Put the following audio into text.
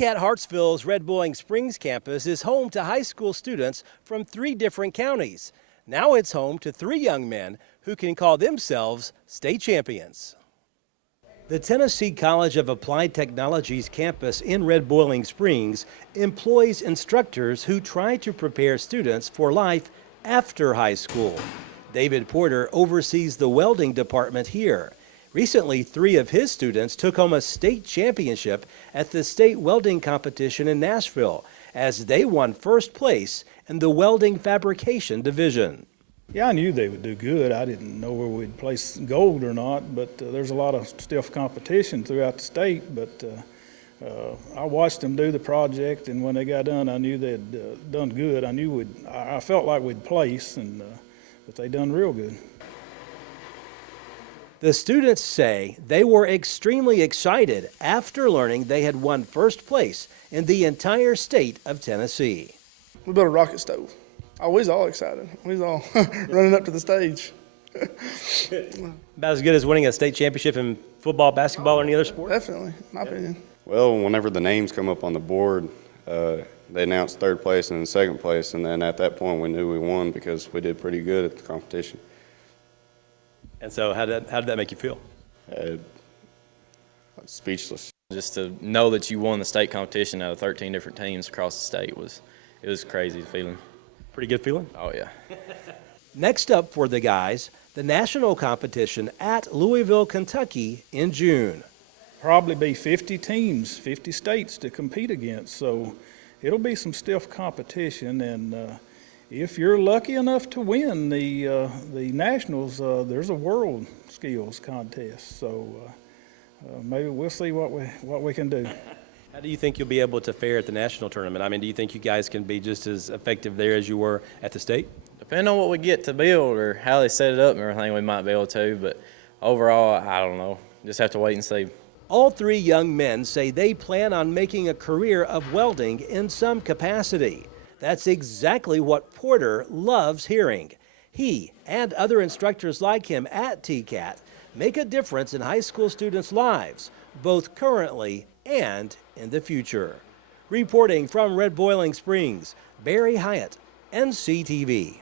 TCAT Hartsville's Red Boiling Springs campus is home to high school students from 3 different counties. Now it's home to 3 young men who can call themselves state champions. The Tennessee College of Applied Technology's campus in Red Boiling Springs employs instructors who try to prepare students for life after high school. David Porter oversees the welding department here. Recently, 3 of his students took home a state championship at the state welding competition in Nashville as they won first place in the welding fabrication division. Yeah, I knew they would do good. I didn't know where we'd place gold or not, but there's a lot of stiff competition throughout the state. But I watched them do the project, and when they got done, I knew they'd done good. I felt like we'd place, but they done real good. The students say they were extremely excited after learning they had won first place in the entire state of Tennessee. We built a rocket stove. Oh, we was all excited. We was all running up to the stage. About as good as winning a state championship in football, basketball, or any other sport? Definitely, in my opinion. Well, whenever the names come up on the board, they announced third place and then second place, and then at that point we knew we won because we did pretty good at the competition. And so how did that make you feel? Speechless. Just to know that you won the state competition out of 13 different teams across the state was crazy feeling. Pretty good feeling? Oh yeah. Next up for the guys, the national competition at Louisville, Kentucky in June. Probably be 50 teams, 50 states to compete against, so it'll be some stiff competition. And if you're lucky enough to win the nationals, there's a world skills contest. So maybe we'll see what we can do. How do you think you'll be able to fare at the national tournament? I mean, do you think you guys can be just as effective there as you were at the state? Depending on what we get to build or how they set it up and everything, we might be able to. But overall, I don't know. Just have to wait and see. All 3 young men say they plan on making a career of welding in some capacity. That's exactly what Porter loves hearing. He and other instructors like him at TCAT make a difference in high school students' lives, both currently and in the future. Reporting from Red Boiling Springs, Barry Hyatt, NCTV.